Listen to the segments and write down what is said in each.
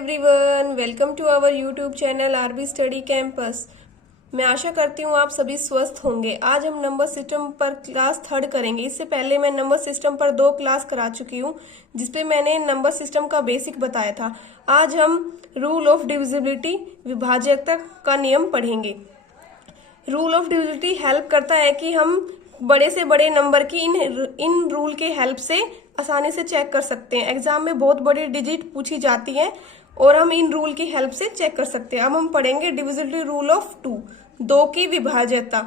Everyone, welcome to our YouTube channel RB study campus. मैं आशा करती हूँ आप सभी स्वस्थ होंगे। आज हम नंबर सिस्टम पर क्लास 3 करेंगे। इससे पहले मैं नंबर सिस्टम पर 2 क्लास करा चुकी हूँ, जिसपे मैंने नंबर सिस्टम का बेसिक बताया था। आज हम रूल ऑफ डिविजिबिलिटी, विभाज्यता का नियम पढ़ेंगे। रूल ऑफ डिविजिबिलिटी हेल्प करता है कि हम बड़े से बड़े नंबर की इन रूल के हेल्प से आसानी से चेक कर सकते हैं। एग्जाम में बहुत बड़ी डिजिट पूछी जाती है और हम इन रूल की हेल्प से चेक कर सकते हैं। अब हम पढ़ेंगे डिविजिबिलिटी रूल ऑफ 2, 2 की विभाज्यता।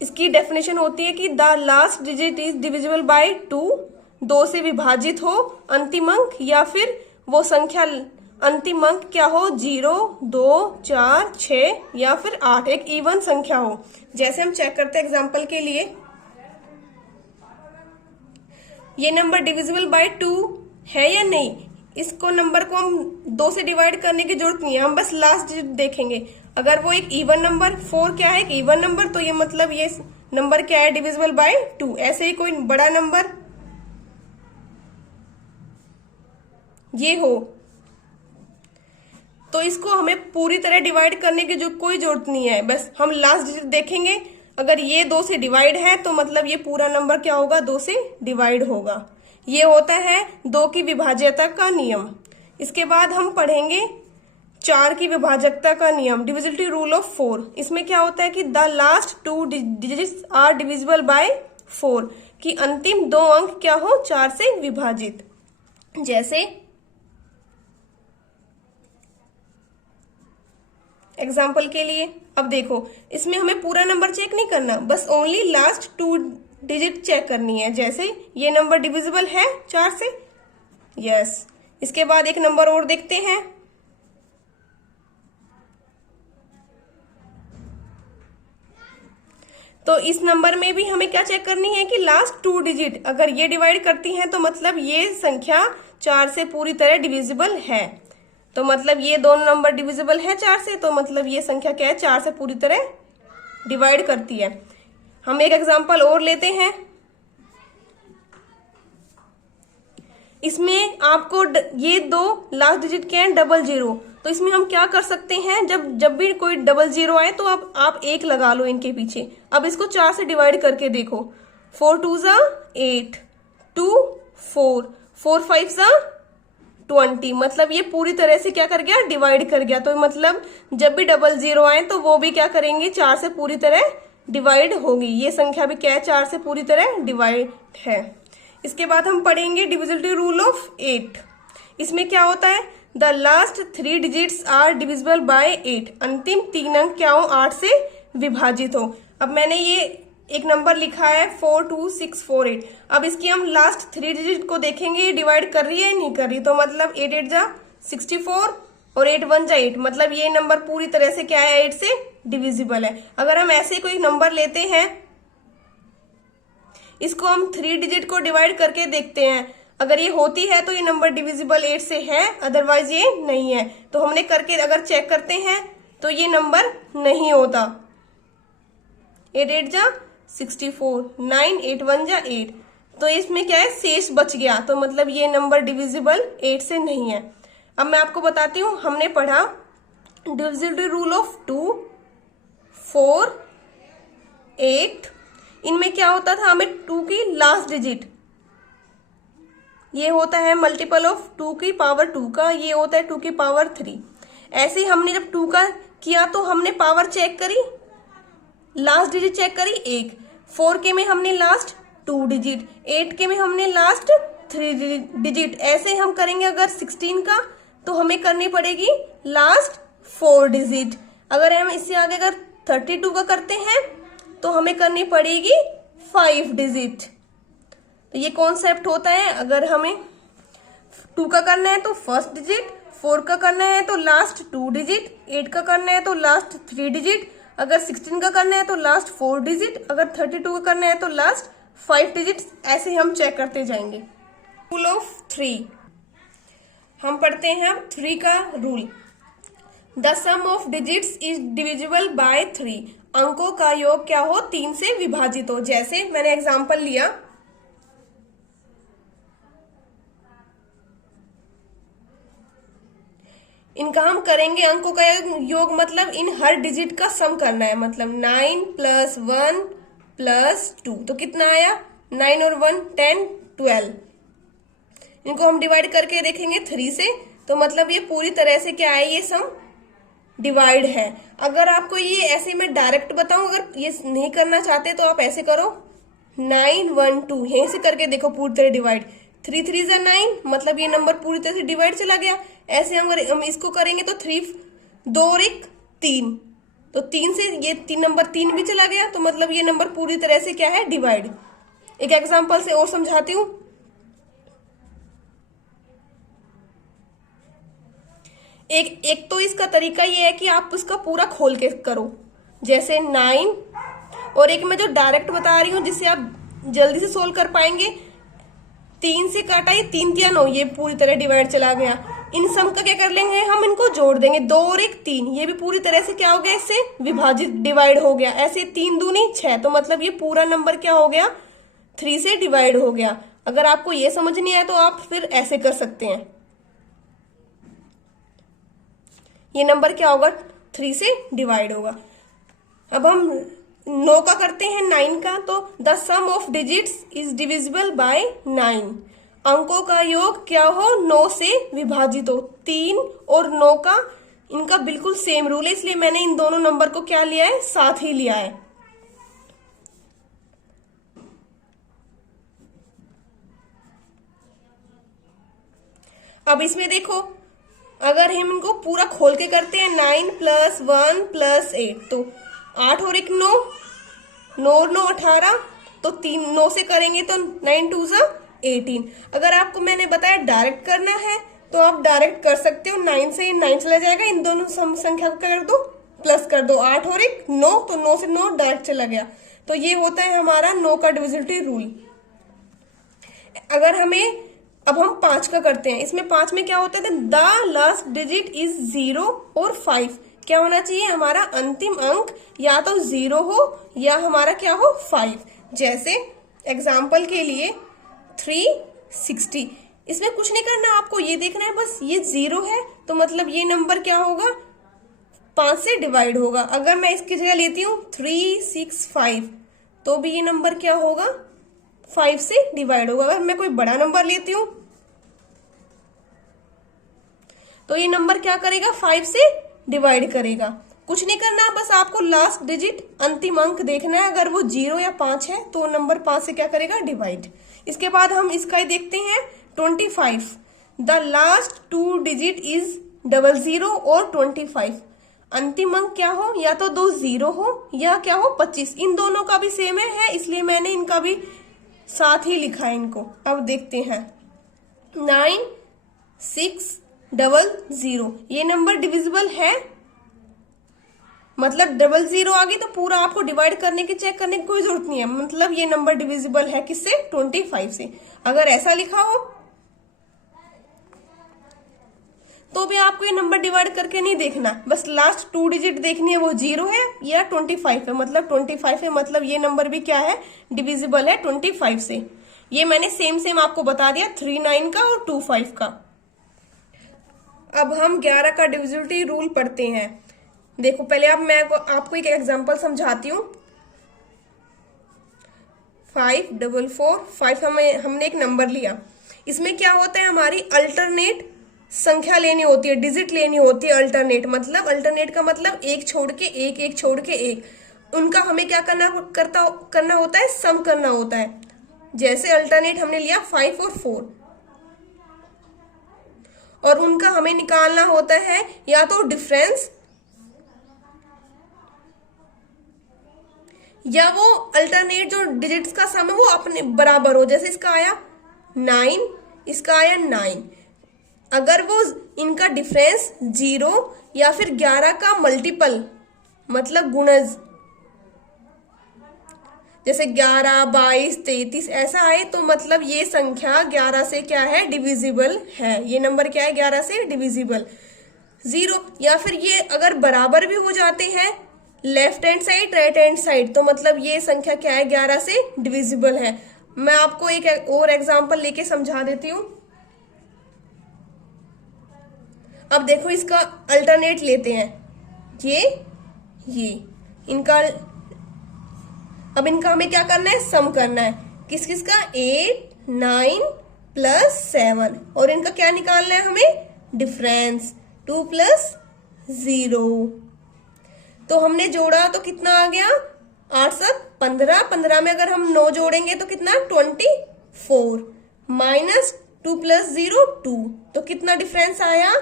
इसकी डेफिनेशन होती है कि the last digit is divisible bye 2, 2 से विभाजित हो अंतिम अंक, या फिर वो संख्या अंतिम अंक क्या हो 0, 2, 4, 6 या फिर 8, एक इवन संख्या हो। जैसे हम चेक करते हैं एग्जाम्पल के लिए, ये नंबर डिविजिबल बाय 2 है या नहीं। इसको नंबर को हम 2 से डिवाइड करने की जरूरत नहीं है, हम बस लास्ट डिजिट देखेंगे। अगर वो एक इवन नंबर, 4 क्या है, एक इवन नंबर, तो ये मतलब ये नंबर क्या है, डिविजिबल बाय 2। ऐसे ही कोई बड़ा नंबर ये हो तो इसको हमें पूरी तरह डिवाइड करने की जो कोई जरूरत नहीं है, बस हम लास्ट डिजिट देखेंगे। अगर ये 2 से डिवाइड है तो मतलब ये पूरा नंबर क्या होगा, 2 से डिवाइड होगा। ये होता है 2 की विभाज्यता का नियम। इसके बाद हम पढ़ेंगे 4 की विभाजकता का नियम, डिविजिबिलिटी रूल ऑफ 4। इसमें क्या होता है कि the last 2 digits are divisible by 4, कि अंतिम 2 अंक क्या हो, 4 से विभाजित। जैसे एग्जाम्पल के लिए, अब देखो इसमें हमें पूरा नंबर चेक नहीं करना, बस ओनली लास्ट 2 डिजिट चेक करनी है। जैसे ये नंबर डिविजिबल है 4 से, यस। इसके बाद एक नंबर और देखते हैं, तो इस नंबर में भी हमें क्या चेक करनी है कि लास्ट 2 डिजिट अगर ये डिवाइड करती हैं तो मतलब ये संख्या 4 से पूरी तरह डिविजिबल है। तो मतलब ये दोनों नंबर डिविजिबल है 4 से, तो मतलब ये संख्या क्या है, 4 से पूरी तरह डिवाइड करती है। हम एक एग्जांपल और लेते हैं। इसमें आपको ये 2 लास्ट डिजिट क्या है, 00। तो इसमें हम क्या कर सकते हैं, जब भी कोई 00 आए तो आप 1 लगा लो इनके पीछे। अब इसको 4 से डिवाइड करके देखो, 4 2 जा 8, 2 4, 4 5 जा 20, मतलब ये पूरी तरह से क्या कर गया, डिवाइड कर गया। तो मतलब जब भी 00 आए तो वो भी क्या करेंगे, 4 से पूरी तरह डिवाइड होगी। ये संख्या भी क्या है, 4 से पूरी तरह डिवाइड है। इसके बाद हम पढ़ेंगे डिविजिबिलिटी रूल ऑफ 8। इसमें क्या होता है, the last 3 digits are divisible by 8, अंतिम 3 अंक क्या हो, 8 से विभाजित हो। अब मैंने ये एक नंबर लिखा है 42648। अब इसकी हम लास्ट 3 डिजिट को देखेंगे, डिवाइड कर रही है नहीं कर रही, तो मतलब 8 8 जा 64 और 8 1 जा 8, मतलब ये नंबर पूरी तरह से क्या है, 8 से डिविजिबल है। अगर हम ऐसे कोई नंबर लेते हैं, इसको हम 3 डिजिट को डिवाइड करके देखते हैं, अगर ये होती है तो ये नंबर डिविजिबल 8 से है, अदरवाइज ये नहीं है। तो हमने करके अगर चेक करते हैं तो ये नंबर नहीं होता। 8 8 जा 64, 9 8 1 जा 8, तो इसमें क्या है, शेष बच गया, तो मतलब ये नंबर डिविजिबल 8 से नहीं है। अब मैं आपको बताती हूँ, हमने पढ़ा डिविजिबिलिटी रूल ऑफ 2, 4, 8। इनमें क्या होता था, हमें 2 की लास्ट डिजिट, ये होता है मल्टीपल ऑफ 2 की पावर 2 का, ये होता है 2 की पावर 3। ऐसे ही हमने जब 2 का किया तो हमने पावर चेक करी, लास्ट डिजिट चेक करी 1, 4 के में हमने लास्ट 2 डिजिट, 8 के में हमने लास्ट 3 डिजिट। ऐसे हम करेंगे अगर 16 का, तो हमें करनी पड़ेगी लास्ट 4 डिजिट। अगर हम इससे आगे अगर 32 का करते हैं तो हमें करनी पड़ेगी 5 डिजिट। तो ये कॉन्सेप्ट होता है, अगर हमें 2 का करना है तो फर्स्ट डिजिट, 4 का करना है तो लास्ट 2 डिजिट, 8 का करना है तो लास्ट 3 डिजिट, अगर 16 का करना है तो लास्ट 4 डिजिट, अगर 32 का करना है तो लास्ट 5 डिजिट। ऐसे हम चेक करते जाएंगे। रूल ऑफ 3 हम पढ़ते हैं अब 3 का rule. The sum of digits is divisible by 3, अंकों का योग क्या हो, 3 से विभाजित हो। जैसे मैंने एग्जांपल लिया, इनका हम करेंगे अंकों का योग, मतलब इन हर डिजिट का सम करना है। मतलब 9 + 1 + 2 तो कितना आया, 9 और 1 10 12। इनको हम डिवाइड करके देखेंगे 3 से, तो मतलब ये पूरी तरह से क्या है, ये सम डिवाइड है। अगर आपको ये ऐसे मैं डायरेक्ट बताऊं, अगर ये नहीं करना चाहते तो आप ऐसे करो 9 1 2, यहीं से करके देखो पूरी तरह डिवाइड। 3 3 = 9, मतलब ये नंबर पूरी तरह से डिवाइड चला गया। ऐसे हम इसको करेंगे तो 3 2 और 1 3, तो 3 से ये नंबर 3 भी चला गया, तो मतलब ये नंबर पूरी तरह से क्या है, डिवाइड। एक एग्जांपल से और समझाती हूँ। एक तो इसका तरीका ये है कि आप उसका पूरा खोल के करो, जैसे 9, और एक मैं जो डायरेक्ट बता रही हूँ जिससे आप जल्दी से सोल्व कर पाएंगे। 3 से काटा, ये 3 3 9, ये पूरी तरह डिवाइड चला गया। इन सम का क्या कर लेंगे, हम इनको जोड़ देंगे, 2 और 1 3, ये भी पूरी तरह से क्या हो गया, इससे विभाजित डिवाइड हो गया। ऐसे 3 दूनी 6, तो मतलब ये पूरा नंबर क्या हो गया, 3 से डिवाइड हो गया। अगर आपको ये समझ नहीं आया तो आप फिर ऐसे कर सकते हैं, ये नंबर क्या होगा, 3 से डिवाइड होगा। अब हम 9 का करते हैं 9 का, तो the sum of digits is divisible by 9। अंकों का योग क्या हो, 9 से विभाजित हो। 3 और 9 का इनका बिल्कुल सेम रूल है, इसलिए मैंने इन दोनों नंबर को क्या लिया है, साथ ही लिया है। अब इसमें देखो, अगर हम इनको पूरा खोल के करते हैं 9 + 1 + 8, तो 8 और 1 9, 9 और 9 18, तो 3 9 से करेंगे तो 9 2 = 18। अगर आपको मैंने बताया डायरेक्ट करना है तो आप डायरेक्ट कर सकते हो, 9 से 9 चला जाएगा, इन दोनों संख्या को कर दो, प्लस कर दो, 8 और 1 9, तो 9 से 9 डायरेक्ट चला गया। तो ये होता है हमारा 9 का डिविजिबिलिटी रूल। अगर हमें अब हम 5 का करते हैं, इसमें 5 में क्या होता है, द लास्ट डिजिट इज 0 और 5। क्या होना चाहिए, हमारा अंतिम अंक या तो 0 हो या हमारा क्या हो, 5। जैसे एग्जाम्पल के लिए 360, इसमें कुछ नहीं करना, आपको ये देखना है बस ये 0 है, तो मतलब ये नंबर क्या होगा, 5 से डिवाइड होगा। अगर मैं इसकी जगह लेती हूँ 365, तो भी ये नंबर क्या होगा, 5 से डिवाइड होगा। अगर मैं कोई बड़ा नंबर लेती हूँ तो ये नंबर क्या करेगा, 5 से डिवाइड करेगा। कुछ नहीं करना, बस आपको लास्ट डिजिट अंतिम अंक देखना है। अगर वो 0 या 5 है तो नंबर 5 से क्या करेगा, डिवाइड। इसके बाद हम इसका ही देखते हैं 25। द लास्ट 2 डिजिट इज 00 और 25। अंतिम अंक क्या हो, या तो 2 0 हो या क्या हो 25। इन दोनों का भी सेम है, इसलिए मैंने इनका भी साथ ही लिखा है इनको। अब देखते हैं 9 6 00, ये नंबर डिविजिबल है, मतलब 00 आ गई तो पूरा आपको डिवाइड करने की चेक करने की कोई जरूरत नहीं है, मतलब ये नंबर डिविजिबल है किससे, 25 से। अगर ऐसा लिखा हो तो भी आपको ये नंबर डिवाइड करके नहीं देखना, बस लास्ट 2 डिजिट देखनी है, वो 0 है या 25 है। मतलब 25 है, मतलब ये नंबर भी क्या है, डिविजिबल है 25 से। ये मैंने सेम आपको बता दिया 39 का और 25 का। अब हम 11 का डिविजिबिलिटी रूल पढ़ते हैं। देखो पहले अब मैं आपको एक एग्जांपल समझाती हूँ। 5 4 4 5 हमने एक नंबर लिया, इसमें क्या होता है, हमारी अल्टरनेट संख्या लेनी होती है, डिजिट लेनी होती है। अल्टरनेट का मतलब एक छोड़ के एक, एक छोड़ के एक, उनका हमें क्या करना होता है, सम करना होता है। जैसे अल्टरनेट हमने लिया 5 और 4, और उनका हमें निकालना होता है या तो डिफरेंस या वो अल्टरनेट जो डिजिट्स का सम है वो अपने बराबर हो। जैसे इसका आया 9, इसका आया 9, अगर वो इनका डिफरेंस 0 या फिर 11 का मल्टीपल मतलब गुणज, जैसे 11 22 33 ऐसा आए, तो मतलब ये संख्या 11 से क्या है, डिविजिबल है। ये नंबर क्या है, 11 से डिविजिबल। 0 या फिर ये अगर बराबर भी हो जाते हैं left hand side right hand side, तो मतलब ये संख्या क्या है, 11 से डिविजिबल है। मैं आपको एक और एग्जांपल लेके समझा देती हूँ। अब देखो इसका अल्टरनेट लेते हैं, ये इनका, अब इनका हमें क्या करना है, सम करना है। किस किस का, 8 9 प्लस 7, और इनका क्या निकालना है हमें, डिफरेंस, 2 प्लस 0। तो हमने जोड़ा तो कितना आ गया, 8 7 15, 15 में अगर हम 9 जोड़ेंगे तो कितना, 24, माइनस 2 प्लस 0 2, तो कितना डिफरेंस आया,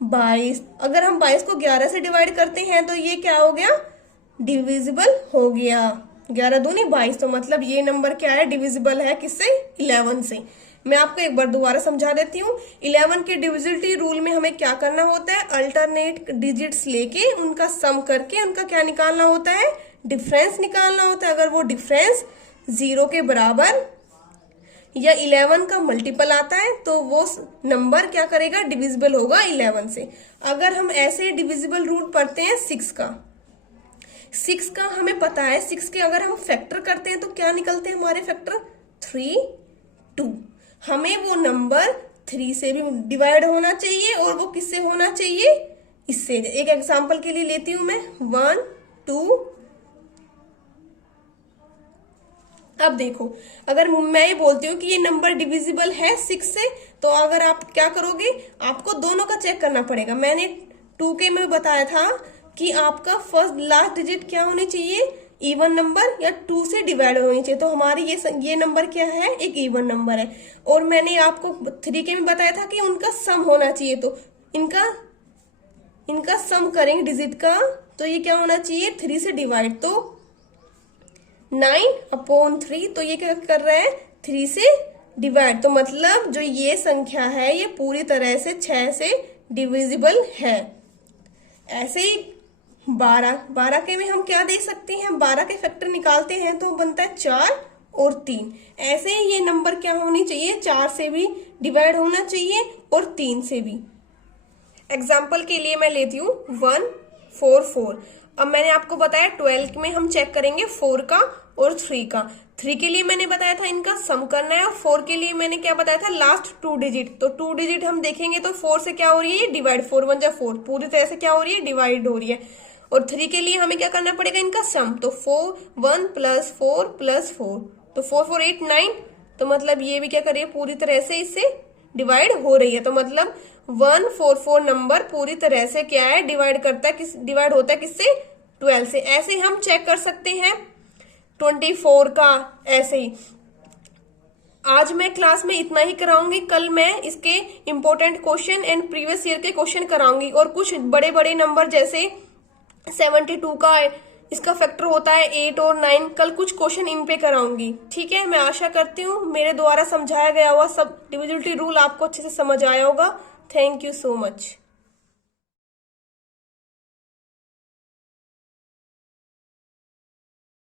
22। अगर हम 22 को 11 से डिवाइड करते हैं तो ये क्या हो गया, डिविजिबल हो गया। 11 दूनी 22, तो मतलब ये नंबर क्या है, डिविजिबल है किससे, 11 से। मैं आपको एक बार दोबारा समझा देती हूँ। 11 के डिविजिबिलिटी रूल में हमें क्या करना होता है, अल्टरनेट डिजिट्स लेके उनका सम करके उनका क्या निकालना होता है, डिफरेंस निकालना होता है। अगर वो डिफरेंस 0 के बराबर या 11 का मल्टीपल आता है तो वो नंबर क्या करेगा, डिविजिबल होगा 11 से। अगर हम ऐसे डिविजिबल रूल पढ़ते हैं 6 का हमें पता है, 6 के अगर हम फैक्टर करते हैं तो क्या निकलते हैं हमारे फैक्टर, 3 2। हमें वो नंबर 3 से भी डिवाइड होना चाहिए, और वो किससे होना चाहिए, इससे। एक एग्जांपल के लिए लेती हूं मैं, 1 2। अब देखो, अगर मैं ये बोलती हूँ कि ये नंबर डिविजिबल है 6 से, तो अगर आप क्या करोगे, आपको दोनों का चेक करना पड़ेगा। मैंने 2 के में बताया था कि आपका फर्स्ट लास्ट डिजिट क्या होनी चाहिए, इवन नंबर या 2 से डिवाइड होनी चाहिए। तो हमारी ये नंबर क्या है, एक इवन नंबर है। और मैंने आपको 3 के में बताया था कि उनका सम होना चाहिए, तो इनका सम करेंगे डिजिट का, तो ये क्या होना चाहिए, 3 से डिवाइड, तो 9/3। तो ये क्या कर रहा है, 3 से डिवाइड, तो मतलब जो ये संख्या है ये पूरी तरह से 6 से डिविजिबल है। ऐसे ही 12 के में हम क्या देख सकते हैं, 12 के फैक्टर निकालते हैं तो बनता है 4 और 3। ऐसे ही ये नंबर क्या होनी चाहिए, 4 से भी डिवाइड होना चाहिए और 3 से भी। एग्जाम्पल के लिए मैं लेती हूँ 1 4 4। अब मैंने आपको बताया 12 में हम चेक करेंगे 4 का और 3 का। 3 के लिए मैंने बताया था इनका सम करना है, और 4 के लिए मैंने क्या बताया था, लास्ट 2 डिजिट। तो 2 डिजिट हम देखेंगे तो 4 से क्या हो रही है, डिवाइड, 4 1 जा 4, पूरी तरह से क्या हो रही है, डिवाइड हो रही है। और 3 के लिए हमें क्या करना पड़ेगा, इनका सम, तो 4 1 प्लस 4 प्लस 4, तो 4 4 8 9, तो मतलब ये भी क्या कर रही है, पूरी तरह से इससे डिवाइड हो रही है। तो मतलब 144 नंबर पूरी तरह से क्या है, डिवाइड होता है किससे, 12 से। ऐसे ही हम चेक कर सकते हैं 24 का। ऐसे ही आज मैं क्लास में इतना ही कराऊंगी, कल मैं इसके important question and previous year के क्वेश्चन कराऊंगी, और कुछ बड़े बड़े नंबर जैसे 72 का इसका फैक्टर होता है 8 और 9, कल कुछ क्वेश्चन इन पे कराऊंगी। ठीक है, मैं आशा करती हूँ मेरे द्वारा समझाया गया हुआ सब डिविजिबिलिटी रूल आपको अच्छे से समझ आया होगा। Thank you so much.